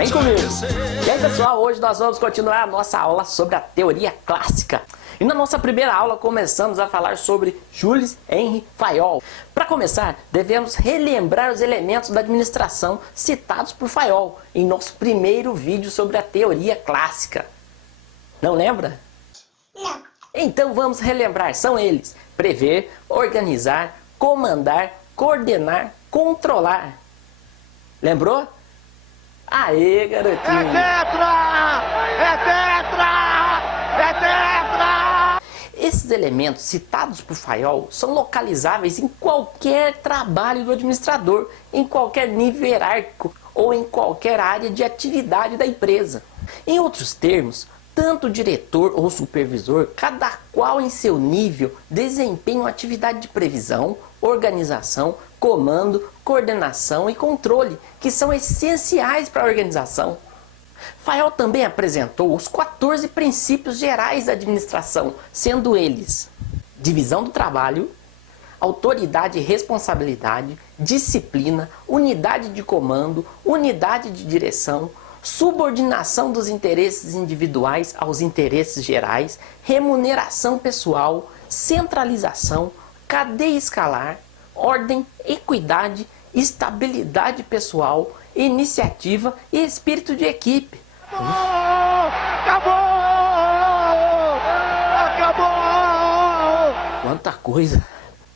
Vem comigo! E aí pessoal, hoje nós vamos continuar a nossa aula sobre a teoria clássica. E na nossa primeira aula começamos a falar sobre Jules Henry Fayol. Para começar, devemos relembrar os elementos da administração citados por Fayol em nosso primeiro vídeo sobre a teoria clássica. Não lembra? Não. Então vamos relembrar, são eles: prever, organizar, comandar, coordenar, controlar. Lembrou? Aê, garotinho! É tetra! É tetra! É tetra! Esses elementos citados por Fayol são localizáveis em qualquer trabalho do administrador, em qualquer nível hierárquico ou em qualquer área de atividade da empresa. Em outros termos, tanto o diretor ou supervisor, cada qual em seu nível, desempenha uma atividade de previsão, organização, comando, coordenação e controle, que são essenciais para a organização. Fayol também apresentou os 14 princípios gerais da administração, sendo eles: divisão do trabalho, autoridade e responsabilidade, disciplina, unidade de comando, unidade de direção, subordinação dos interesses individuais aos interesses gerais, remuneração pessoal, centralização, cadeia escalar, ordem, equidade, estabilidade pessoal, iniciativa e espírito de equipe. Acabou! Acabou! Quanta coisa!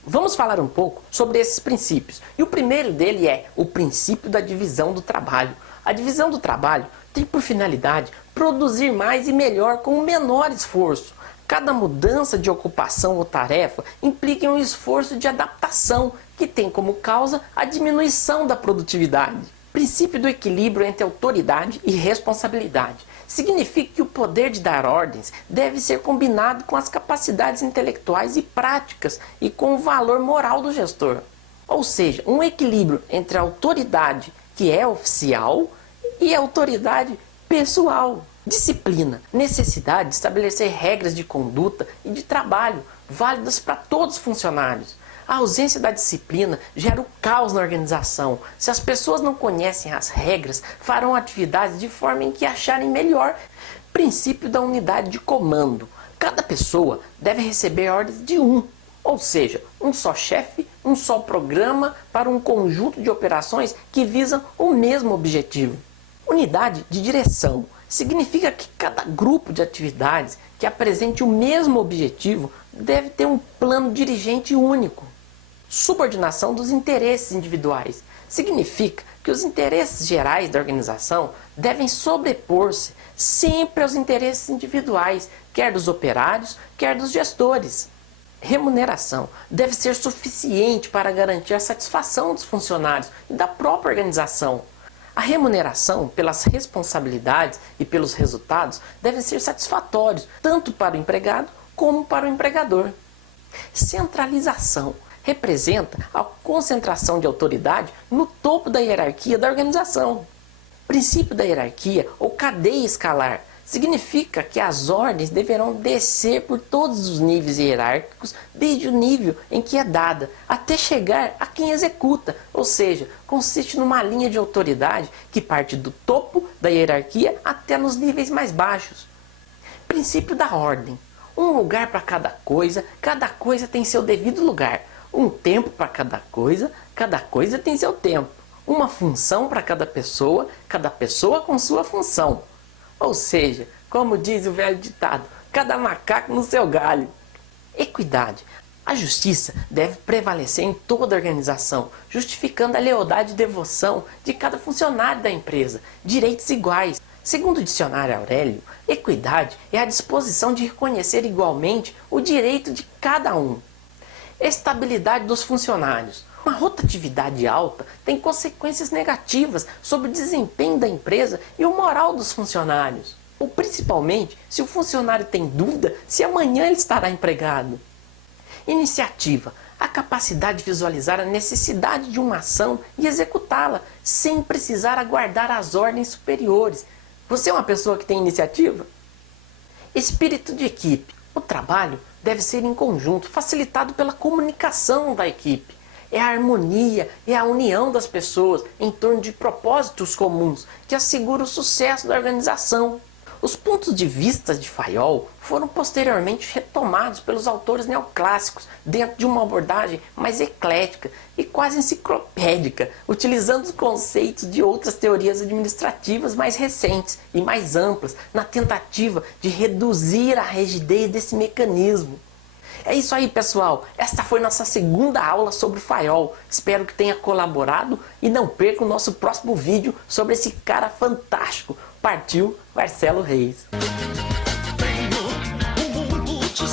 Vamos falar um pouco sobre esses princípios. E o primeiro dele é o princípio da divisão do trabalho. A divisão do trabalho tem por finalidade produzir mais e melhor com o menor esforço. Cada mudança de ocupação ou tarefa implica um esforço de adaptação, que tem como causa a diminuição da produtividade. Princípio do equilíbrio entre autoridade e responsabilidade. Significa que o poder de dar ordens deve ser combinado com as capacidades intelectuais e práticas e com o valor moral do gestor. Ou seja, um equilíbrio entre a autoridade, que é oficial, e a autoridade pessoal. Disciplina, necessidade de estabelecer regras de conduta e de trabalho válidas para todos os funcionários. A ausência da disciplina gera o caos na organização. Se as pessoas não conhecem as regras, farão atividades de forma em que acharem melhor. Princípio da unidade de comando. Cada pessoa deve receber ordens de um, ou seja, um só chefe, um só programa para um conjunto de operações que visam o mesmo objetivo. Unidade de direção. Significa que cada grupo de atividades que apresente o mesmo objetivo deve ter um plano dirigente único. Subordinação dos interesses individuais. Significa que os interesses gerais da organização devem sobrepor-se sempre aos interesses individuais, quer dos operários, quer dos gestores. Remuneração deve ser suficiente para garantir a satisfação dos funcionários e da própria organização. A remuneração pelas responsabilidades e pelos resultados deve ser satisfatórios, tanto para o empregado como para o empregador. Centralização representa a concentração de autoridade no topo da hierarquia da organização. Princípio da hierarquia ou cadeia escalar significa que as ordens deverão descer por todos os níveis hierárquicos, desde o nível em que é dada, até chegar a quem executa, ou seja, consiste numa linha de autoridade que parte do topo da hierarquia até nos níveis mais baixos. Princípio da ordem. Um lugar para cada coisa tem seu devido lugar. Um tempo para cada coisa tem seu tempo. Uma função para cada pessoa com sua função. Ou seja, como diz o velho ditado, cada macaco no seu galho. Equidade. A justiça deve prevalecer em toda a organização, justificando a lealdade e devoção de cada funcionário da empresa. Direitos iguais. Segundo o dicionário Aurélio, equidade é a disposição de reconhecer igualmente o direito de cada um. Estabilidade dos funcionários. Uma rotatividade alta tem consequências negativas sobre o desempenho da empresa e o moral dos funcionários. Ou principalmente se o funcionário tem dúvida se amanhã ele estará empregado. Iniciativa. A capacidade de visualizar a necessidade de uma ação e executá-la, sem precisar aguardar as ordens superiores. Você é uma pessoa que tem iniciativa? Espírito de equipe. O trabalho deve ser em conjunto, facilitado pela comunicação da equipe. é a harmonia, é a união das pessoas em torno de propósitos comuns que asseguram o sucesso da organização. Os pontos de vista de Fayol foram posteriormente retomados pelos autores neoclássicos dentro de uma abordagem mais eclética e quase enciclopédica, utilizando os conceitos de outras teorias administrativas mais recentes e mais amplas, na tentativa de reduzir a rigidez desse mecanismo. É isso aí, pessoal. Esta foi nossa segunda aula sobre Fayol. Espero que tenha colaborado e não perca o nosso próximo vídeo sobre esse cara fantástico. Partiu, Marcelo Reis. Tenho um mundo de